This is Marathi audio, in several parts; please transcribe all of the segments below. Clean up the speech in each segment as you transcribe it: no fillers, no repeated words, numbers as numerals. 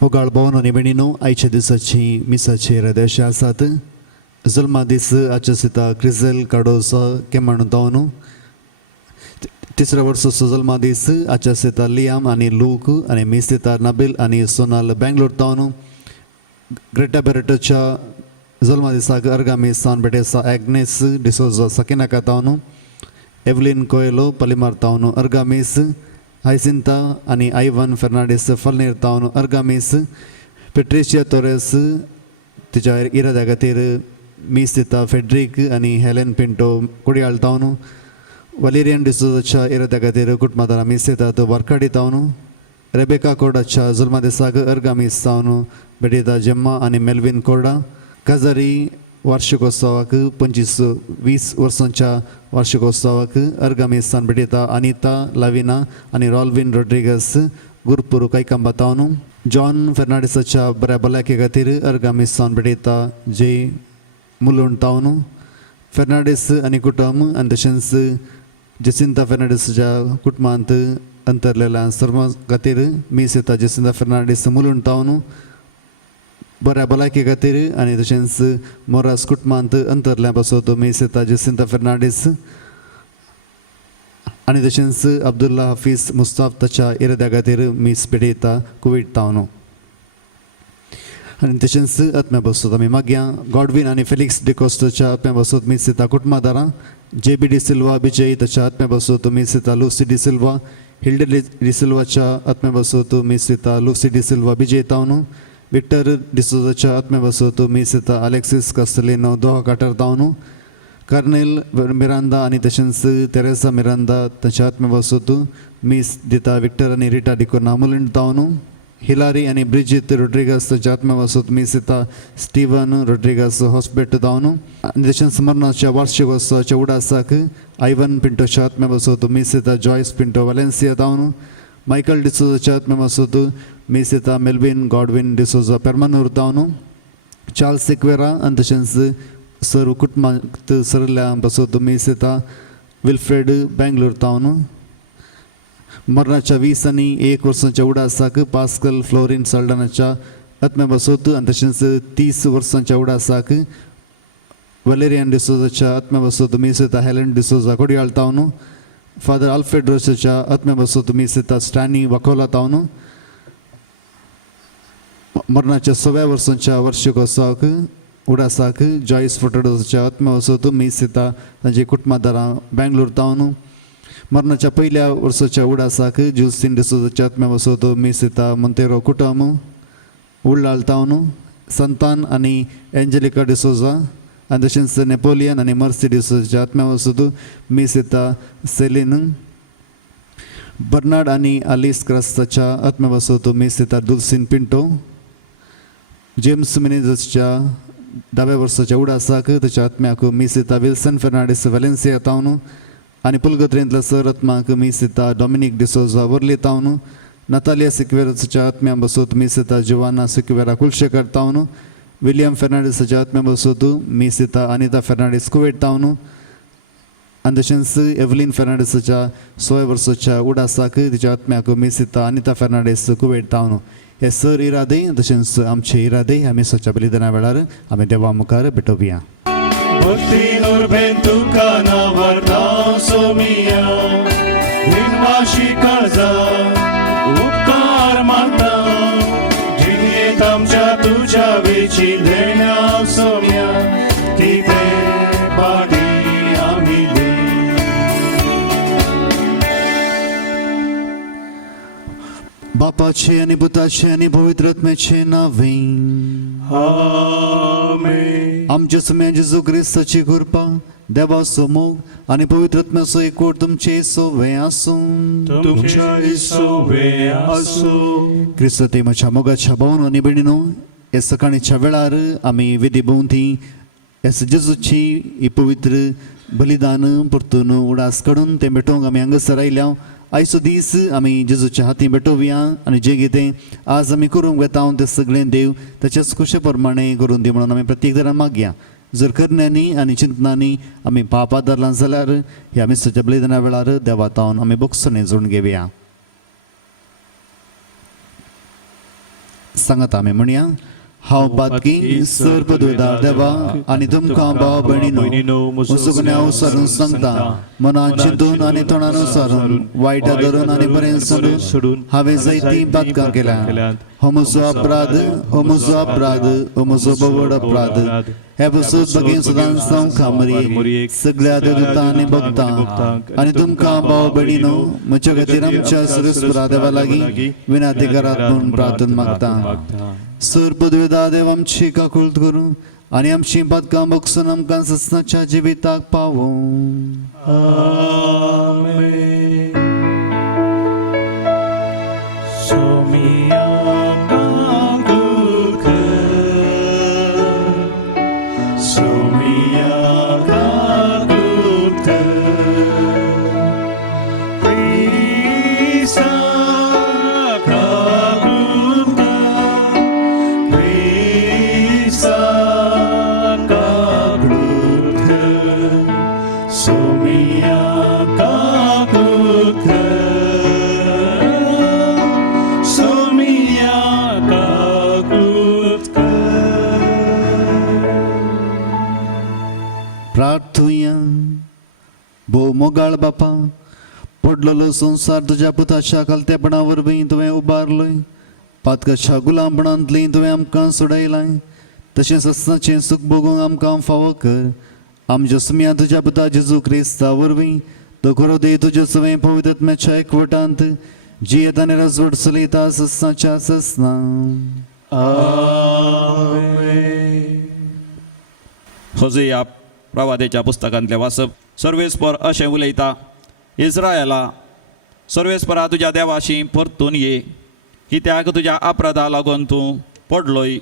होगाळ भवन आणि बेणीनो आयच्या दिसाची मिसाची हृदयाशी आसात जुल्मा दीस आजच्या सिता क्रिझेल काडोसा केम्माण तावनू तिसऱ्या वर्साचो जुल्मा दीस आजच्या सिता लियाम आणि लूक आणि मिस दिता नबील आणि सोनाल बेंगलोर तावनू ग्रेटा बेरेटोच्या जुल्मा दिसाक अर्गामी सान बेटेसा एग्नेस डिसोजा सकिनाका तावनू एवलिन कोयलो पलिमार तावनू अर्गामीस हायसिंता आणि आयवन फर्नांडीस फलनेर तावन अर्गामीस पेट्रिशिया तोरेस तिच्या इराद्या खातीर मीस दिता फेड्रीक आणि हेलेन पिंटो कुडियाळ तावन वलेरियन डिसोजाच्या इराद्या खातीर कुटुंबादारा मीस दितात वर्काडी तावन रेबेका कोर्डाच्या जुल्मा दिसाक अर्गामीस तावन बेडिता जेम्मा आणि मेल्विन कोर्डा काजारी वार्षिकोत्सवाक 20 वर्सांच्या वार्षिकोत्सवाक अर्गामीसान बेडिता अनिता लाविना आणि रॉल्विन रोड्रिगस गुरपूर कैकांबा तावनू जॉन फर्नांडीसाच्या बऱ्या भलायके खातीर अर्गामीसान बेडिता जे मुलूण तावनू फर्नांडीस आणि कुटुंब आनी तशेंच जेसिंता फर्नांडीसाच्या कुटुंबांत अंतरलेल्या सर्व खातीर मीस येता जेसिंता फर्नांडीस मुलूण तावनू बऱ्या भलायके खातीर आनी तशेंच मोरास कुटुंबांत अंतरल्या पासत मीस येता जेसिंता फर्नांडीस आनी तशेंच अब्दुल्ला हफीज मुस्ताफाच्या इराद्या खातीर मीस पेटयता कुवेट तावनू आनी तशेंच आत्म्या बसत आमी मागया गॉडविन आनी फेलिक्स डिकोस्टोच्या आत्म्या बसत मीस येता कुटुंबादारां जेबी डी सिल्वा विजय ताच्या आत्म्या बसत मीस येता Lucy de Silva Hilda de सिल्वाच्या आत्म्या बसत मीस येता लुसी डी सिल्वा विजय तावनू विक्टर डिसोजाच्या आत्म्या बसत मीस येता अलेक्सिस कास्टेलिनो दोहा काटर तावनू कर्नेल मिरांदा आनी तशेंच तेरेसा मिरांदा ताच्या आत्म्या बसत मीस दिता विक्टर आनी रिटा डिकोना मुलीन तावनू हिलारी आनी ब्रिजित रोड्रिगस ताच्या आत्म्या बसत मीस येता स्टीवन रोड्रिगस हॉस्पिट तावनू आनी तशेंच मरणाच्या वार्षिकोत्सवाच्या उडासाक आयवन पिंटोच्या आत्म्या बसत मीस येता जॉयस पिंटो वालेन्सिया तावनू मायकल डिसोजाच्या आत्म्या बसत मीस येता मेल्विन गॉडविन डिसोजा पेर्मानूर तावनू चार्ल्स सिक्वेरा आनी तशेंच सर्व कुटुंबांत सरल्या बसत मीस येता विल्फ्रेड बेंगलोर तावनू मरणाच्या 20 आनी 1 वर्सांच्या उडासाक पास्कल फ्लोरिन साल्डानाच्या आत्म्या बसत आनी तशेंच 30 वर्सांच्या उडासाक वलेरियन डिसोजाच्या आत्म्या बसत मीस येता Helen D'Souza Kodial तावनू father Alfred रोसाच्या आत्म्या बसत मीस येता स्टॅनी वाकोला तावनू मरणाच्या 6व्या वर्सांच्या वार्षिकोत्सवाक उडासाक जॉयस फोटोडोच्या आत्म्या बसत मीस येता तांची कुटुंबादारां बेंगलोर तावनू मरणाच्या 1ल्या वर्साच्या उडासाक जुल्सिन डिसोजाच्या आत्म्या बसत मीस येता मोंतेरो कुटुंब उल्लाळ तावनू संतान आनी एंजेलिका डिसोजा आनी तशेंच नेपोलियन आनी मर्सी डिसोजाच्या आत्म्या बसत मीस येता सेलीन बर्नार्ड आनी आलिस क्रास्ताच्या आत्म्या बसत मीस येता दुल्सिन पिंटो जेम्स मिनेझच्या 10व्या वर्साच्या उडासाक ताच्या आत्म्याक मीस येता विल्सन फर्नांडीस वालेन्सिया तावनू आनी पुलगत्रेंतल्या सर आत्म्याक मीस येता डॉमिनिक डिसोजा वर्ली तावनू नतालिया सिक्वेराच्या आत्म्या बसत मीस येता जोवाना सिक्वेरा कुलशेकर तावनू विलियम फर्नांडीसाच्या आत्म्या बसत मीस येता अनिता फर्नांडीस कुवेट तावनू आनी तशेंच एवलिन फर्नांडीसाच्या 6व्या वर्साच्या उडासाक तिच्या आत्म्याक मीस येता अनिता फर्नांडीस कुवेट तावनू हे सर इरादे तशेंच आमचे इरादे आमी सच्या बलिदाना वेळार आमी देवा मुखार भेटोवया भक्तीनोर बेन तुका नावरता सोमिया विनवाशी काळजा उपकार मानता जिणेत आमच्या तुझ्या वेची देण्या सोमिया किते पाटी आमी दे बापाचे आनी पुताचे आनी पवित्र आत्म्याचे नांवें आमेन आमचे समय जेजू क्रिस्ताची कृपा देवाचो मोग आनी पवित्र आत्म्याचो एकवट तुमचे सोवे आसूं तुमच्या सोवे आसूं क्रिस्त तेमाच्या मोगाच्या भावन आनी भयणीनो हे सकाळीच्या वेळार आमी विधी भोवती ह्या जेजूची ही पवित्र बलिदान परतून उडास काडून ते भेटोवंक आमी हांगासर आयल्या आयचो दीस आमी जेजूच्या हाती भेटोवया आनी जें कितें आज आमी करूंक वेता ते सगळें देव ताच्याच खुशे प्रमाणे करून दी म्हणून आमी प्रत्येक जाणां मागया जर करण्यांनी आनी चिंतनांनी आमी पापां धरलां जाल्यार ह्या मिसाच्या बलिदाना वेळार देवातावन आमी बोगसणे जोडून घेवया सांगात आमी म्हणया हांव पातकी सर्व दुदार देवा आनी तुमकां भाव भयणीनो म्हजो गुन्यांव सारून सांगता मनान चिंतून आनी तोंडान सारून वायटा धरून आनी बरें सोडून हांवें जायतीं पातकां केल्यात हो म्हजो अपराध हो म्हजो अपराध हो म्हजो बोवड अपराध हे बसून बगीन सदांच सांगता मरी सगळ्या देवतां आनी भक्तांक आनी तुमकां भाव भयणीनो म्हजे खातीर आमच्या सरस्वरा देवा लागीं विनाती करात म्हूण प्रार्थना मागता सर्व दुविधा देव आमची काकुळट करूं आनी आमची पातकां बगसून आमकां ससनाच्या जिविताक पावों आमेन. सोमिया काकुळट सोमिया काकुळट प्रिसा काकुळट प्रिसा काकुळट सोमिया काकुळट सोमिया काकुळट प्रार्थुया भोव मोगाळ बापा पडलेलो संवसार तुज्या पुताच्या खालतेपणा वरवीं तुवें उबारलोय पातकाच्या गुलामपणांतली तुवें आमकां सोडयलाय तशेंच ससनाचें सुख भोगूंक आमकां फावो कर आमच्या सुम्या तुज्या पुता जेजू क्रिस्ता वरवीं तो खरो दे तुजे सवें पवित्रत्म्याच्या एकवटांत जियेत आनी राजवट चलयता ससनाच्या ससना आमेन. होजिया प्रवादेच्या पुस्तकांतले वाचप सर्वेस्पर अशें उलयता इस्रायला सर्वेस्परा तुज्या देवाशी परतून ये कित्याक तुज्या अपराधा लागून तूं पडलोय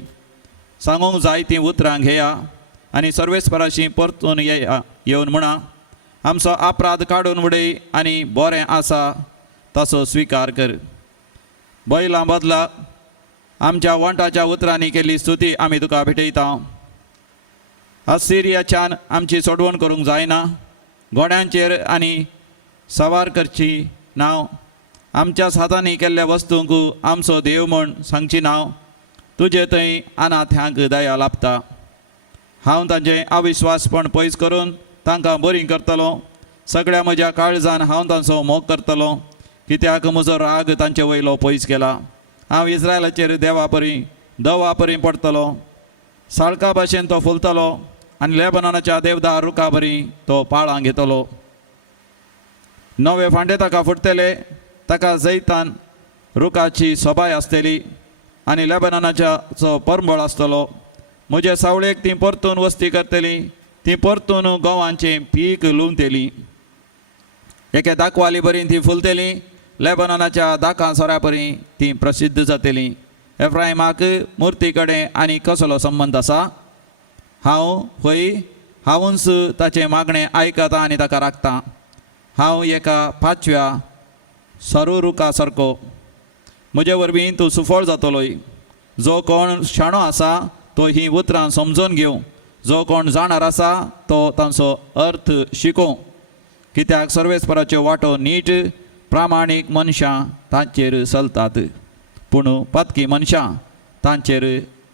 सांगूंक जाय तीं उतरां घेया आनी सर्वेस्पराशी परतून येवन म्हणा आमचो अपराध काडून उडय आनी बरें आसा तसो स्विकार कर बैलां बदला आमच्या वंटाच्या उतरांनी केल्ली स्तुती आमी तुका भेटयता असिरियाच्यान आमची सोडवण करूंक जायना घोड्यांचेर आनी सवार करची नांव आमच्या हातांनी केल्ल्या वस्तूंक आमचो देव म्हूण सांगची नांव तुजे थंय अनाथ्यांक दया लाभता हांव तांचें अविश्वासपण पयस करून तांकां बरी करतलो सगळ्या म्हज्या काळजान हांव तांचो मोग करतलो कित्याक म्हजो राग तांचे वयलो पयस केला हांव इस्रायलाचेर देवा परी दवा परी पडटलो साळका भाशेन तो फुलतलो आनी लेबनॉनाच्या देवदार रुखा बरी तो पाळां घेतलो नवे फांडे ताका फुटतले ताका जैतान रुखाची सोबाय आसतली आनी लेबनॉनाचो परंबळ आसतलो म्हजे सावळेक ती परतून वस्ती करतली ती परतून गोवांचें पीक लुंवतली एके दाखवाली बरी ती फुलतली लेबनॉनाच्या दाकां सोऱ्या परी ती प्रसिद्ध जातली एफ्रायमाक मुर्ती कडेन आनी कसलो संबंद आसा हांव खंय हांवूच ताचें मागणें आयकतां आनी ताका राखतां हांव एका पांचव्या सरू रुखा सारको म्हजे वरवीं तूं सुफळ जातलोय जो कोण शाणो आसा तो ही उतरां समजून घेवं जो कोण जाणार आसा तो तांचो अर्थ शिको कित्याक सर्वेस्पराच्यो वाटो नीट प्रामाणीक मनशां तांचेर चलतात पूण पातकी मनशां तांचेर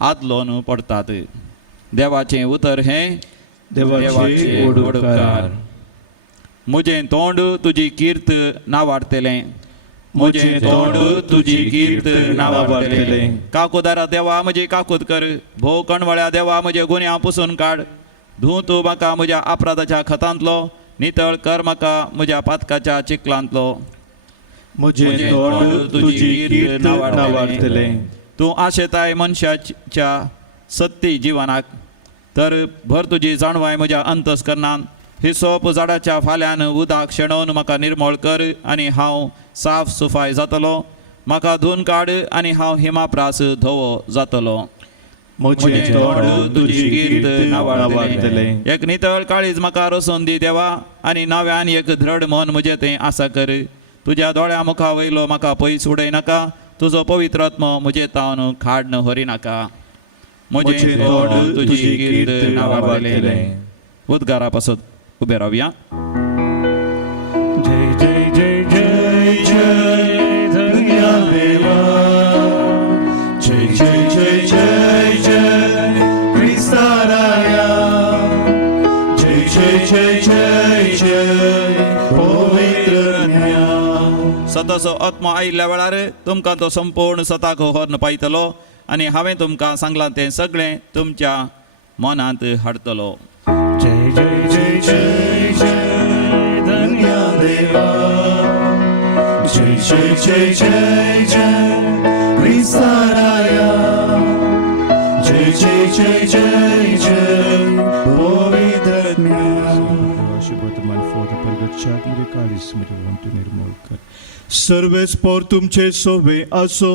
आदलोन पडटात देवाचें उतर हें देवाची ओडकार म्हजें तोंड तुजी कीर्त नावाडटलें म्हजें तोंड तुजी कीर्त नावाडटलें काकुदारा देवा म्हजी काकूत कर भोव कणवळ्या देवा म्हजे गुन्यांव पुसून काड धूं तूं म्हाका म्हज्या अपराधाच्या खतांतलो नितळ कर म्हाका म्हज्या पातकाच्या चिखलांतलो म्हजें तोंड तुजी कीर्त नावाडटलें तूं आशेताय मनशाच्या सत्ती जिवनाक तर भर तुजी जाणवाय म्हज्या अंतस्करणांत हिसोप झाडाच्या फाल्यान उदक शेणोवन म्हाका निर्मळ कर आनी हांव साफ सुफाय जातलो म्हाका धुवन काड आनी हांव हिमाप्रास धवो जातलो म्हजें तोंड तुजी कीर्त नावाडटलें एक नितळ काळीज म्हाका रसून दी देवा आनी नव्यान एक दृढ मन म्हजें तें आसा कर तुज्या दोळ्या मुखा वयलो म्हाका पयस उडय नाका तुजो पवित्र आत्मो म्हजे तावन खाड न व्हरी नाका म्हजें तोंड तुजी कीर्त नावाडटलें उद्गारा पासत उबे रावया जय जय जय जय जय धन्य देवा जय जय स्वताचो आत्मो आयिल्ल्या वेळार तुमकां तो संपूर्ण स्वताक व्हरून पायतलो आनी हांवें तुमकां सांगलां तें सगळें तुमच्या मनांत हाडटलो. जय जय जय जय जय धन्य देवा. जय जय जय जय जय क्रिस्ताराया. जय जय जय जय जय पवित्रज्ञ. सर्वेस्पोर तुमचे सोवे आसो.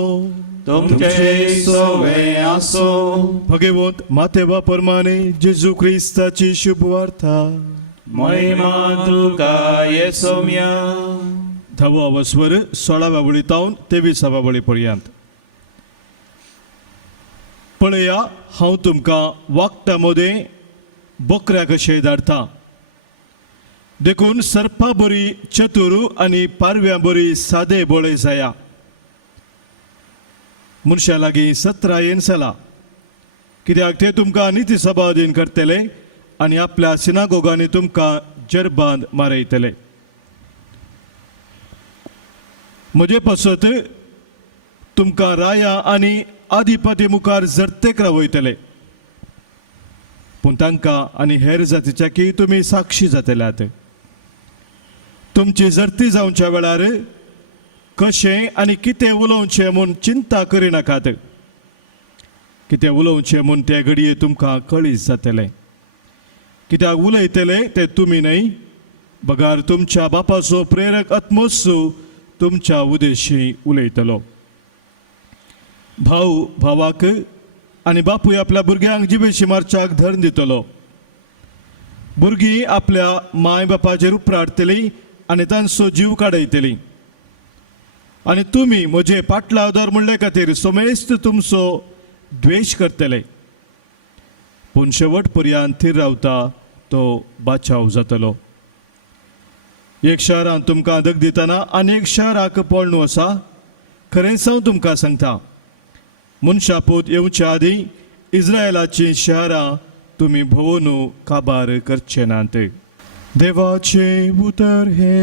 तुमचे सोवे आसो. भगवंत मातेवा परमाने जेजू ख्रिस्ताची शुभ वार्ता. महिमा तुका येसोम्या. 10वा स्वर 16व्या वळींतावन 23व्या वळी पर्यंत. पळया हांव तुमकां वागटा मदें बकऱ्या कशें धाडटा. देखून सर्पां बरी चतुर आनी पारव्यां बरी सादे बोळे जाया. मनशा लागीं सत्र येन चला, कित्याक ते तुमकां निती सभा अधीन करतले आनी आपल्या सिनागोगांनी तुमकां जरबांद मारयतले. म्हजे पासत तुमकां राया आनी आधिपती मुखार जरतेक रावयतले, पूण तांकां आनी हेर जातीच्याकी तुमी साक्षी जातल्यात. तुमची जर्ती जावच्या वेळार कशें आनी कितें उलोवचें म्हूण चिंता करिनाकात, कितें उलोवचें म्हूण ते घडये तुमकां कळीत जातलें. कित्याक उलयतले ते तुमी न्हय, बगार तुमच्या बापाचो प्रेरक आत्मोत्सव तुमच्या उदेशी उलयतलो. भाऊ भावाक आनी बापूय आपल्या भुरग्यांक जिवेची मारच्याक धरण दितलो. भुरगीं आपल्या माय बापाचेर उपराडटलीं आनी तांचो जीव काडयतलीं. आनी तुमी म्हजे पाटलाव दर म्हणले खातीर सोमेस्त तुमचो द्वेश करतले, पूण शेवट पर्यंत थीर रावता तो बाचाव जातलो. एक शहरांत तुमकां दग दितना आनी एक शहराक पळणू आसा. खरेंच हांव तुमकां सांगता, मनशा पूत येवच्या आदीं इस्रायलाची शहरां तुमी भोवून काबार करचे नात. देवाचे उतर हे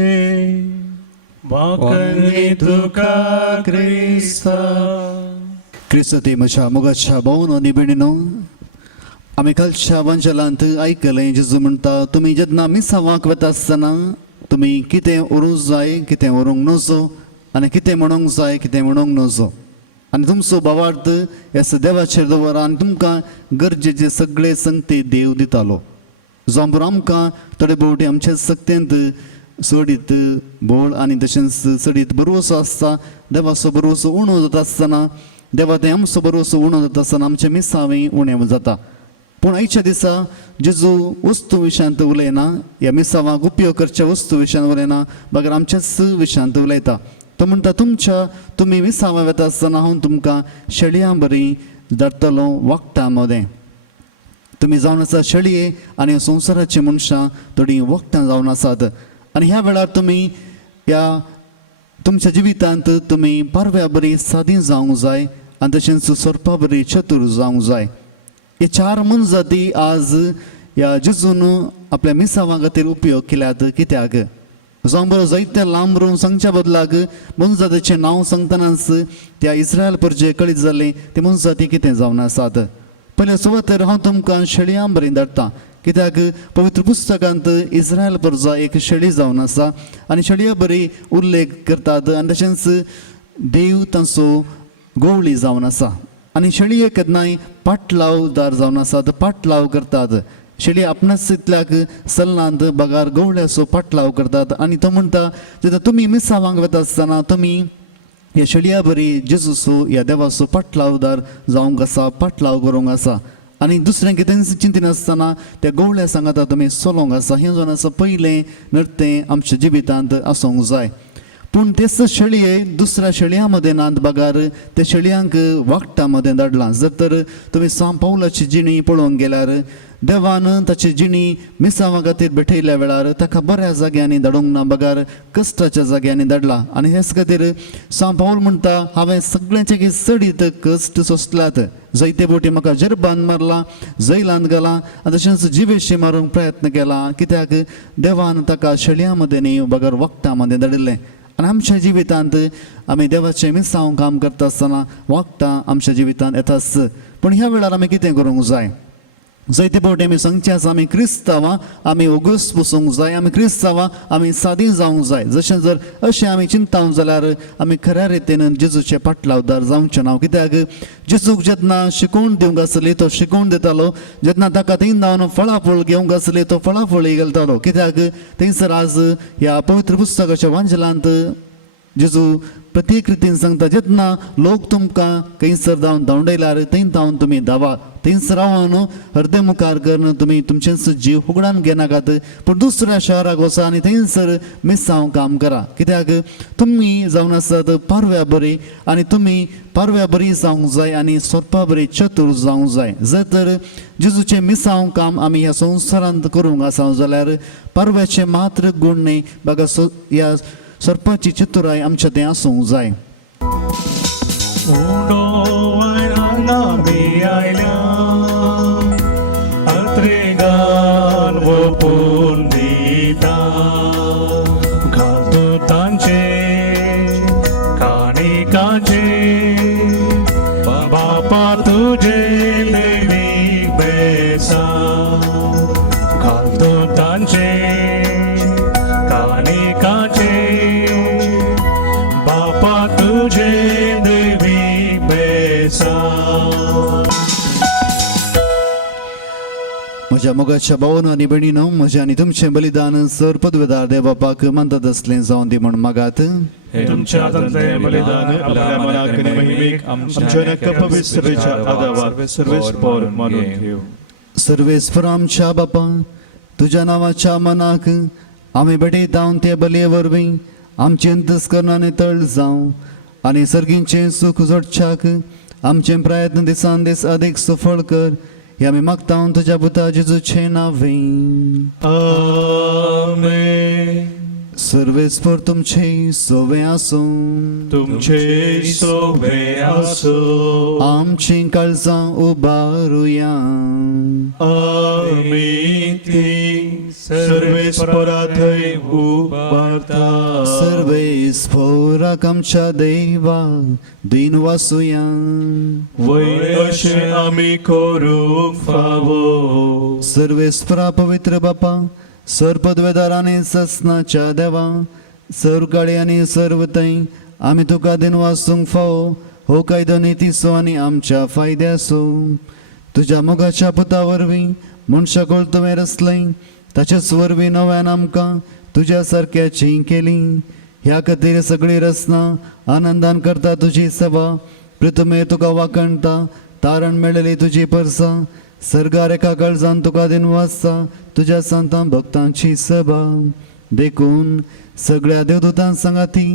वाकणे तुका क्रिस्ता. क्रिस्ती म्हज्या मोगाच्या भोवनो निबिणीनो, आमी कालच्या वंचलांत आयकलें जेजू म्हणटा, तुमी जेन्ना मिसावांक वता आसतना तुमी कितें उरूंक जाय, कितें उरूंक नजो, आनी कितें म्हणूंक जाय, कितें म्हणूंक नजो. आनी तुमचो भावार्थ ह्या देवाचेर दवरा आनी तुमकां गरजेचे सगळे संगती देव दितालो. जांबूर आमकां थोडे फावटी आमचे सक्तेंत सडीत बोळ आनी तशेंच सडीत बरोवसो आसता. देवाचो बरोवसो उणो जाता आसतना, देवा तें आमचो बरोवसो उणो जाता आसतना आमचें मिसांवय उणें जाता. पूण आयच्या दिसा जेजू वस्तू विशयांत उलयना, ह्या मिसावांक उपयोग करच्या वस्तू विशयांत उलयना, बगर आमच्याच विशयांत उलयता. तो म्हणटा, तुमी विसावां वेता आसतना हांव तुमकां शेळयां बरी धाडटलो वखटां मदें. तुमी जावन आसा शेळये आनी संवसाराची मनशां थोडीं वखटां जावन आसात. आनी ह्या वेळार तुमी ह्या तुमच्या जिवितांत तुमी पारव्या बरी सादी जावंक जाय आनी तशेंच सोरपा बरी चतुर जावंक जाय. हे 4 मनजाती आज ह्या जेजून आपल्या मिसावां खातीर उपयोग केल्यात. कित्याक जावं बरो जायते लांब रोवन सांगच्या बदलाक मनजातीचें नांव सांगतनाच त्या इस्रायल परजे कळीत जालें ते मनजाती कितें जावन आसात. पयले सुवातेर हांव तुमकां शेळयां बरी धाडटा, कित्याक पवित्र पुस्तकांत इस्रायल परजा एक शेळी जावन आसा आनी शेळयां बरी उल्लेख करतात. आनी तशेंच देव तांचो गोवळी जावन आसा. आनी शेळये केन्नाय पाटलावदार जावन आसात, पाटलाव करतात. शेळी आपणाच इतल्याक सल्लांत बगार गवळ्याचो पाटलाव करतात. आनी तो म्हणटा, जेन्ना तुमी मिसावांक वता आसतना तुमी ह्या शेळया बरी जेजूचो ह्या देवाचो पाटलावदार जावंक आसा, पाटलाव करूंक आसा. आनी दुसरें कितें चिंतिनासतना त्या गवळ्या सांगाता तुमी चलोंक आसा. हें जावन आसा पयलें नर्तें आमच्या जिवितांत आसूंक जाय. पूण तेच शेळये दुसऱ्या शेळयां मदें नात, बगार त्या शेळयांक वखटां मदें धाडलां. जर तर तुमी सांत पावलाची जिणी पळोवंक गेल्यार देवान ताची जिणी मिसावां खातीर भेटयल्या वेळार ताका बऱ्या जाग्यांनी धाडूंक ना, बगार कश्टाच्या जाग्यांनी धाडला. आनी हेच खातीर सांत पावल म्हणटा, हांवें सगळ्यांचे चडीत कश्ट सोंसल्यात. जायते फावटी म्हाका जरबान मारला, जैलांत घाला आनी तशेंच जिवेशी मारूंक प्रयत्न केला. कित्याक देवान ताका शेळयां मदें न्ही, बगार वखटां मदें धाडिल्लें. आणि आमच्या जिवितांत आमी देवाचें मिसांव काम करता आसतना वागता आमच्या जिवितांत येताच. पूण ह्या वेळार आमी कितें करूंक जाय? जायते फावटी आमी सांगचे आसा आमी क्रिस्तांवां आमी ओगूस बसूंक जाय, आमी क्रिस्तांवां आमी सादी जावंक जाय. जशें जर अशें आमी चिंताव जाल्यार आमी खऱ्या रितीन जेजूचे पाटलावदार जावचे ना. कित्याक जेजूक जेन्ना शिकोवण दिवंक आसली तो शिकोवण दितालो, जेन्ना ताका थंय जावन फळाफळ घेवंक आसली तो फळाफळी घालतालो. कित्याक थंयसर आज ह्या पवित्र पुस्तकाच्या वांजलांत जेजू प्रत्येक रितीन सांगता, जेन्ना लोक तुमकां खंयसर जावन धांवडयल्यार थंय जावन तुमी धावा, थंयसर रावन हृदय मुखार करून तुमी तुमचेच जीव उगडान घेनाकात, पूण दुसऱ्या शहराक वचा आनी थंयसर मिसांव काम करा. कित्याक तुमी जावन आसात पारव्या बरी आनी तुमी पारव्या बरी जावंक जाय आनी सोरपा बरी चतूर जावंक जाय. जर तर जेजूचें मिसांव काम आमी ह्या संवसारांत करूंक आसा जाल्यार पारव्याचे मात्र गूण न्ही, बघा ह्या सोरपाची चतुराय आमच्या थंय आसूंक जाय. बापा तुझे देवी बेसा घालतो तांचे कानी काचे, बापा तुझे देवी बेसा. म्हज्या मोगाच्या भावांनो आनी भयणीनो, म्हजें आनी तुमचें बलिदान सर पदवेदार देव बापाक मानतात असलें जावन दी म्हण मागात. तुमच्या हातांतलें बलिदान आपल्या मनाक आनी महिमेक आमच्या नक्क पवित्रतेच्या आदारावर सर्वेस्पर मानून घेव. सर्वेस्पर आमच्या बापा, तुज्या नांवाच्या मनाक आमी भेटयतां ते बलये वरवीं आमचे अंतस्करणाने तळ जावं आनी सर्गींचें सूख जोडच्याक आमचे प्रयत्न दिसान दीस अदीक सफळ कर. हे आमी मागता तुज्या पुता जेजूचे नांवें. आमेन. सर्वेस्पर तुमचे सोवे आसूं, तुमचे सोबे आसो, आमची काळजां उबारुया. आमी ती सर्वेस्परा थंय उबारता. सर्वेस्पराक आमच्या देवा दिन वासुया. वय अशें आमी करूंक फावो. सर्वेस्परा पवित्र बापा, सर पदवेदार आनी ससनाच्या देवा, सर्व काळी आनी सर्व थंय आमी तुका दिन वासूंक फावो. हो कायदो नितीसो आनी आमच्या फायद्याचो. तुज्या मोगाच्या पुता वरवीं मनशां कोळ तुवें रचलय, ताचेच वरवीं नव्यान आमकां तुज्या सारक्याची केली. ह्या खातीर सगळी रचना आनंदान करता तुजी सभा. प्रथमे तुका वाकणटा तारण मेळयली तुजी परसां. सर्गार एका काळजान तुका दिन वाचता तुज्या संतां भक्तांची सभा. देखून सगळ्या देवदूतां संगाती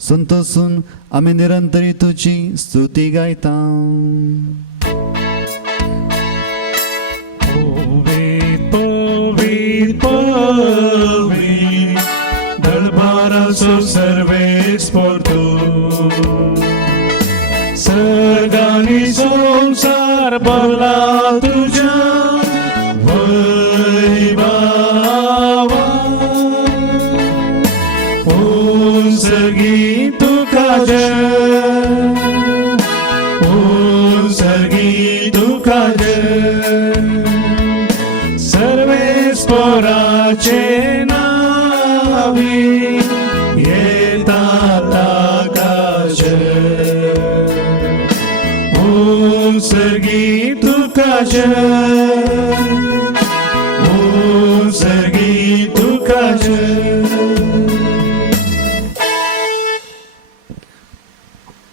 संतोषून आमी निरंतरी तुजी स्तुती गायता. दरबाराचो सर्वेस्पर तूं, सगळ्यांनी संसार भरला तुज्या वैभवा. सर्गी तुका जय, सर्गी तुका जय. सर्वेस्पराचे नावी येता ताका जय. सर्गी तुका जय, सर्गी तुका जय.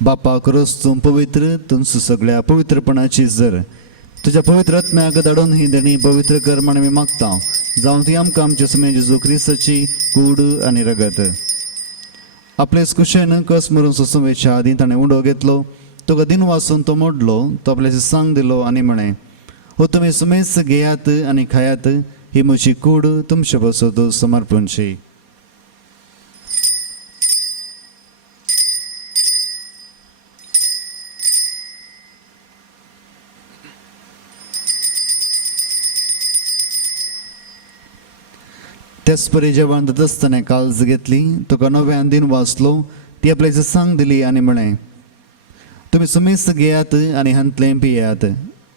बापा खरोच तूं पवित्र, तुमचो सगळ्या पवित्रपणाची जर तुज्या पवित्र आत्म्याक धाडून ही देणी पवित्र कर म्हण आमी मागता. जावं ती आमकां आमचे समे जेजू क्रिस्ताची कूड आनी रगत. आपलेच कुशेन कस मरून सोसुवेच्या आदी ताणें उडो घेतलो, तुका दिन वाचून तो मोडलो, तो आपल्याचे सांग दिलो आनी म्हणे, हो तुमी सुमेस घेयात आनी खायात, ही म्हजी कूड तुमचे बसत समर्पणची. त्याच परी जेवण जात आसतना काल्ज घेतली, तुका नव्यान दिन वाचलो, ती आपल्याची सांग दिली आनी म्हळें, तुम्ही सुमेस्त घेयात आनी हांतलें पियात.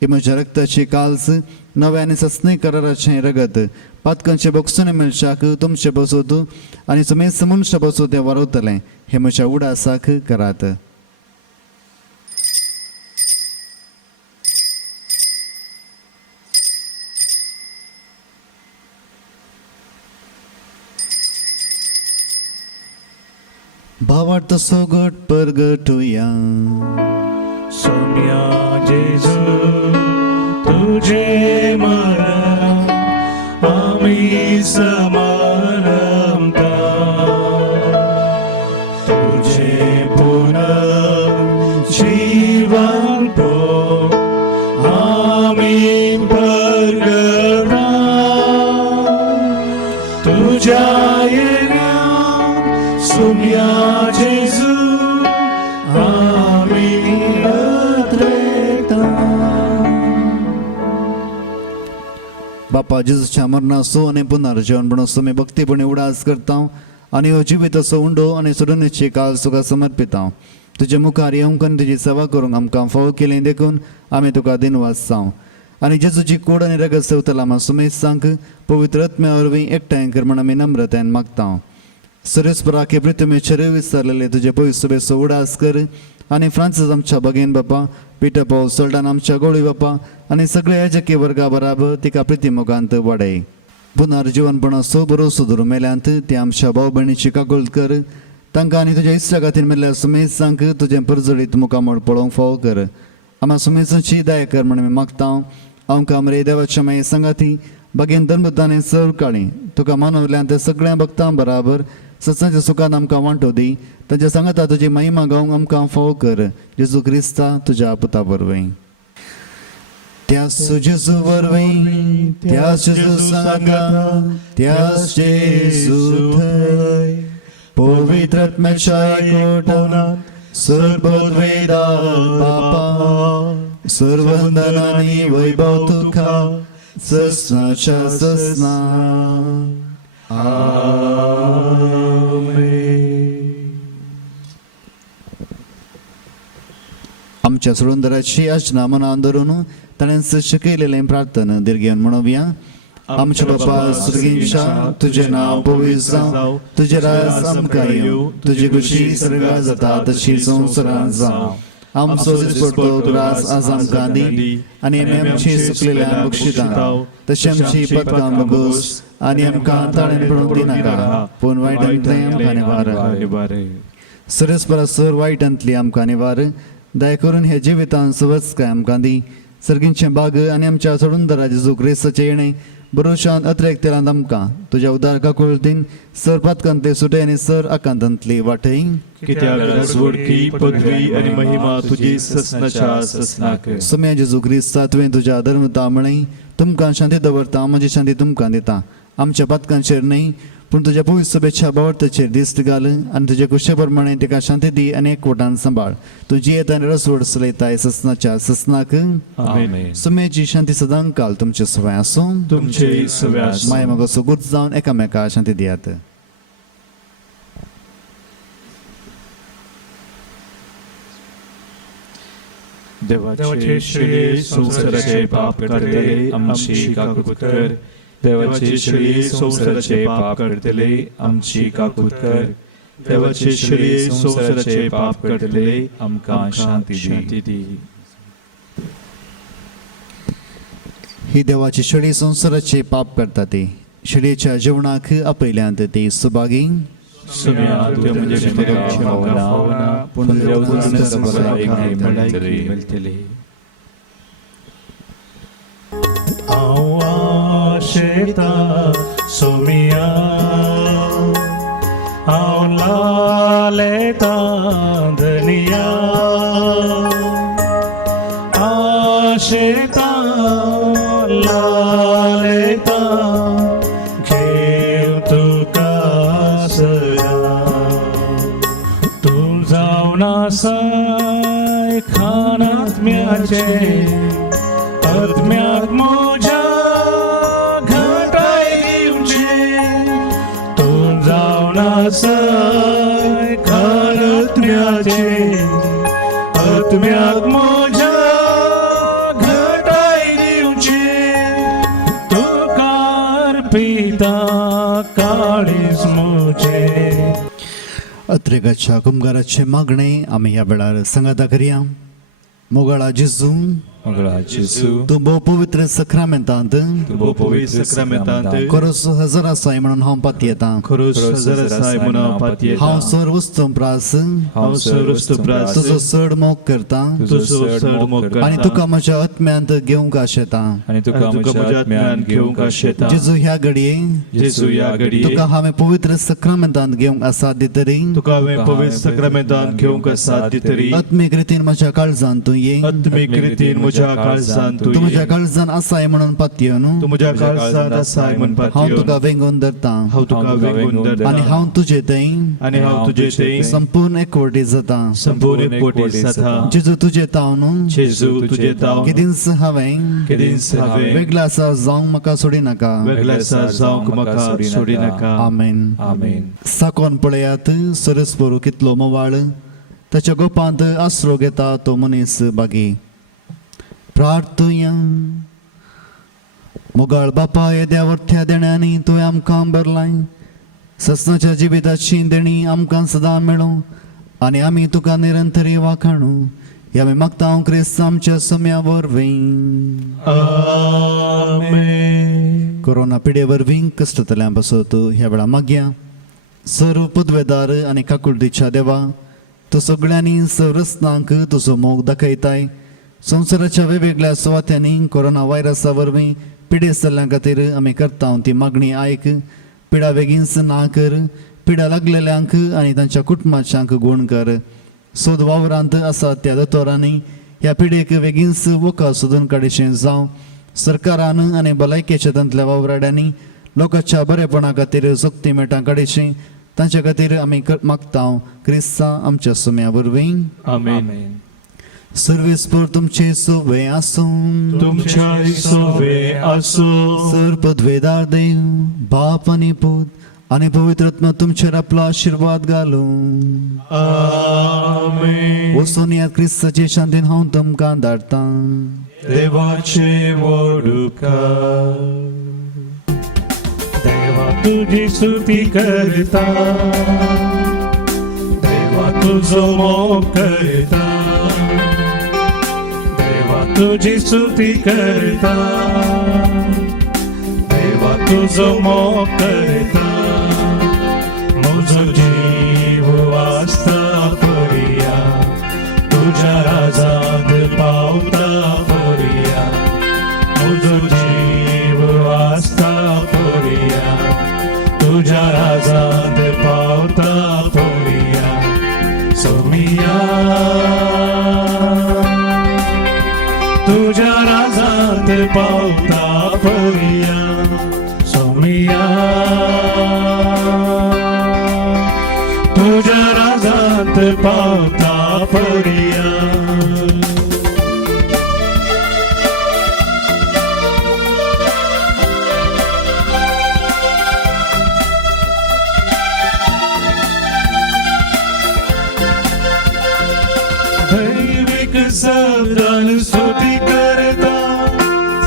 ही म्हज्या रक्ताची काल्स नव्या आनी सस्ने कराराचें रगत. पातकांचे बोगसून मनशाक तुमचे बसोत आनी सुमेस्त मनशा बसोत तें वारवतलें. हे म्हज्या उडासाक करात. भावार्थ सोगट परगटुया. सोम्या जेजू तुझे मरण आम्ही समारंभता, तुझे पुनर्जीवन पो आम्ही परगटा. तुझ्या येण्या सोम्या जेजू आम्ही बापा जेजूच्या मरणाचो आनी पुनर्जीवनपणाचो मी भक्तीपणे उडास करता आनी हो जिवीत असो उंडो आनी सोडूनची काल तुका समर्पिता. तुजे मुखार येवंक आनी तुजी सेवा करूंक आमकां फावो केलें देखून आमी तुका दिनवास जावं. आनी जेजूची कूड आनी रगत सेवतला आमी सुमेसांक पवित्र आत्म्या वरवीं एकठांय कर म्हण आमी नम्रतायेन मागता. सरस्पराके प्रितमेचेर विस्तारलेले तुजे पवित्र सभेचो उडास कर आनी फ्रांसीस आमच्या भगेन बापा, पिटर पॉल सोल्डान आमच्या गोळी बापा आनी सगळे याजकी वर्गा बराबर तिका प्रितिमोगांत वाडय. पुनर्जीवनपणाचो भरोसो धरून मेल्यांत ते आमच्या भाव भयणीची काकूळ कर. तांकां आनी तुज्या इश्टा खातीर मेल्ल्या सुमेसांक तुजें परजडीत मुखामळ पळोवंक फावो कर. आम्हा सुमेसांची दया कर म्हण आमी मागता. आमकां मरे देवाच्या माये संगाती भगेन धर्मताने सर्व काळी तुका मानवल्यान त्या सगळ्या भक्तां बराबर सत्साच्या सुखान आमकां वांटो दी. ताच्या सांगाता तुजी महिमा गावंक आमकां फावो कर. जेजू क्रिस्ता तुज्या पुता वरवीं. त्याच जेजू वरवीं, त्याच जेजू सांगाता, त्याच जेजू थंय पवित्र आत्म्याच्या एकवटांत सर्वोद वेदा पापा सर्व वंदन आनी वैभव तुका सस्नाच्या सस्ना. आमच्या सुंदराची याचना मनान धरून ताणें शिकयलेलें प्रार्थना दिर्घेन म्हणोवया. आमच्या बापा सुर्गींच्या तुझें नांव पवित्र जावं, तुजें राज आमकां येवं, तुजी खुशी स्वर्गांत जाता तशी संवसारांत जावं. आमचो दिसपडटो तुरास आज आमकां दी आनी आमी आमची चुकलेल्या बक्षिता तशी आमची पदकां बगोस आनी आमकां ताळेन पडूंक दिनाका पूण वायटांतलें आमकां निवार. सरस्परासर वायटांतली आमकां निवार. दया करून हे जिवितांत सवस्काय आमकां दी. सर्गींचे बाग आनी आमच्या सोडूनदारा जेजू क्रिस्ताचें येणें बरोशान अत्रेक तेलांत आमकां तुज्या उदार काकुळतीन सर पातकांतले सुटे आनी सर आकांतांतली वाटय. कित्याक राजवडकी पदवी आनी महिमा तुजी सस्नाच्या सस्नाक. सोम्या जेजू क्रिस्ता तुवें तुज्या धर्मता म्हणय तुमकां शांती दवरता, म्हजी शांती तुमकां दिता. आमच्या पातकांचेर न्हय पूण तुज्या पवित्र सभेच्या बावर्थाचेर दिश्ट घाल आनी तुजे कुशे प्रमाणे तिका शांती दी आनी एकवटान सांबाळ. तुजी येता आनी रसवड चलयताय सस्नाच्या सस्नाक. आमेन. सुमेची शांती सदां काल तुमचे सवय आसूं. तुमचे सवय आसूं. माय मोगाचो गुज जावन एकामेका शांती दियात. देवाचे श्री संसाराचे पाप करतले आमची काकूत कर. देवाचे श्री संसाराचे पाप करतले आमची काकूत कर. देवाचे श्री संसाराचे पाप करतले आमकां शांती दी. ही देवाची शिडी संसाराचे पाप करता ती शिडीच्या जेवणाक आपयल्यांत ती सुभागी. सुम्या तुझ्या म्हणजे मित्राची भावना पूण देवाचे समोर एक मेळटले. आशेता सोमिया आवलालेता धनिया आशेता लालेता घेव तुका सरा. तू जावन आसाय खानात्म्याचे आत्म्याक म्हज्या घटाय दिवचे काळीज मुझे अत्रेकाच्या कुंभाराचे मागणे आम्ही या वेळार सांगाता करूया. मोगळा जेजू, मंगळा जेजू तू भोव पवित्र सक्रामेंतांत तुबो पवित्र सक्रामेंतांत खरोच हजर आसाय म्हणून हांव पाती येता. खरोच हजर आसाय म्हूण हांव पातयेता. हांव सर वस्तू प्रास हांव सर्वस्त प्रास तुजो चड मोग करता तुजो चड मोग करता. आनी तुका म्हज्या आत्म्यांत घेवंक आशेता. आणि तुका म्हज्या आत्म्यान घेवंक आशेता. जेजू ह्या घडये जेजू ह्या घडये तुका हांवें पवित्र सक्रामेंतांत घेवंक आसा दितरी तुका हांवें पवित्र सक्रामेंतांत घेवंक आसा दितरी आत्मीक रितीन म्हज्या काळजांत तूं ये. आत्मीक रितीन म्हज्या काळजांत तूं तूं म्हज्या ये. काळजांत आसाय म्हणून पातयो न्हू. तूं म्हज्या काळजांत आसाय म्हूण हांव पातयो. तुका वेंगून धरता हांव तुका वेंगून धरता. आनी हांव तुजे थंय आनी हांव तुजे थंय संपूर्ण एकवटी जाता. संपूर्ण एकवटी जाता. जेजू तुजे ताव न्हू. जेजू तुजे ताव केदींच हांवें केदींच हांवें वेगळा आसा जावंक म्हाका सोडी नाका. वेगळा आसा जावंक म्हाका सोडी नाका. आमेन. आमेन. साकोन पळयात सरस्पोरू कितलो मोवाळ, ताच्या गोपांत आसरो घेता तो मनीस बागी. प्रार्थुया. मोगाळ बापा येद्या वर्थ्या देण्यांनी तुवें आमकां भरलाय. ससनाच्या जिविताची देणी आमकां सदां मेळो आनी आमी तुका निरंतरी वाखाणू. ह्या आमी मागता हांव क्रिस्त आमच्या सम्या वरवीं. आमेन. कोरोना पिडे वरवीं कश्टतल्यां पासो तूं ह्या वेळा मागया. सर्व पदवेदार आनी काकुळटीच्या देवा, तूं सगळ्यांनी सर्वस्नांक तुजो मोग दाखयताय. संवसाराच्या वेगवेगळ्या सुवात्यांनी कोरोना व्हायरसा वरवीं पिडे जाल्ल्यां खातीर आमी करता ती मागणी आयक. पिडा बेगीनच ना कर. पिडा लागलेल्यांक आनी तांच्या कुटुंबाच्यांक गूण कर. सोद वावरांत आसा त्या दोतोरांनी ह्या पिडेक बेगीनच वखद सोदून काडचें जावं. सरकारान आनी भलायकेच्या तंतल्या वावराड्यांनी लोकांच्या बरेपणा खातीर सक्ती मेटां काडचें. तांच्या खातीर आमी मागता क्रिस्तां आमच्या सम्या वरवीं. आमेन. सर्वेस्पर तुमचे सोवे आसूं. तुमच्या सोवे आसूं. सर पदवेदार देव, बाप आनी पूत आनी पवित्र आत्मा तुमचेर आपलो आशिर्वाद घालूं. आमेन. वचून या क्रिस्ताचे शांतीन हांव तुमकां धाडटा. देवाचे वडुकार. देवा तुझी स्तुती करता, देवा तुझो मोग करता, देवा तुझी स्तुती करता, देवा तुझो मोग करता. म्हजो जीव वाचता पर्या, तुझ्या राजांत पावता पर्या. म्हजो जीव वाचता पर्या, तुझ्या राजांत पावता पर्या. सोमिया तुझ्या राजांत पावता पर्या. सोमिया तुझ्या राजांत पावता पर्या. दैविक शब्दान स्तुती करता,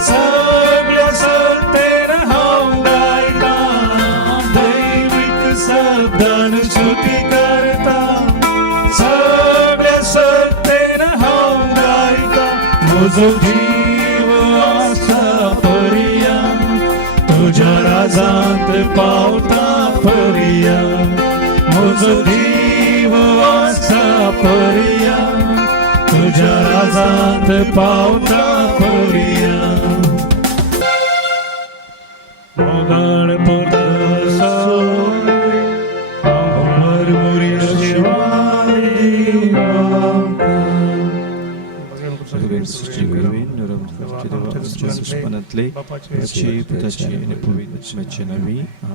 सगळ्या सत्तेन हांव गायता. दैविक शब्दान स्तुती करता, सगळ्या सत्तेन हांव गायता. म्हजो जीव आसा पर्या, तुझ्या राजांत पावता पर्या. म्हजो जीव आसा पर्या, तुझ्या राजांत पावता पर्या. मोगाळ पदासो अमर मुरी शिवाय आमकां.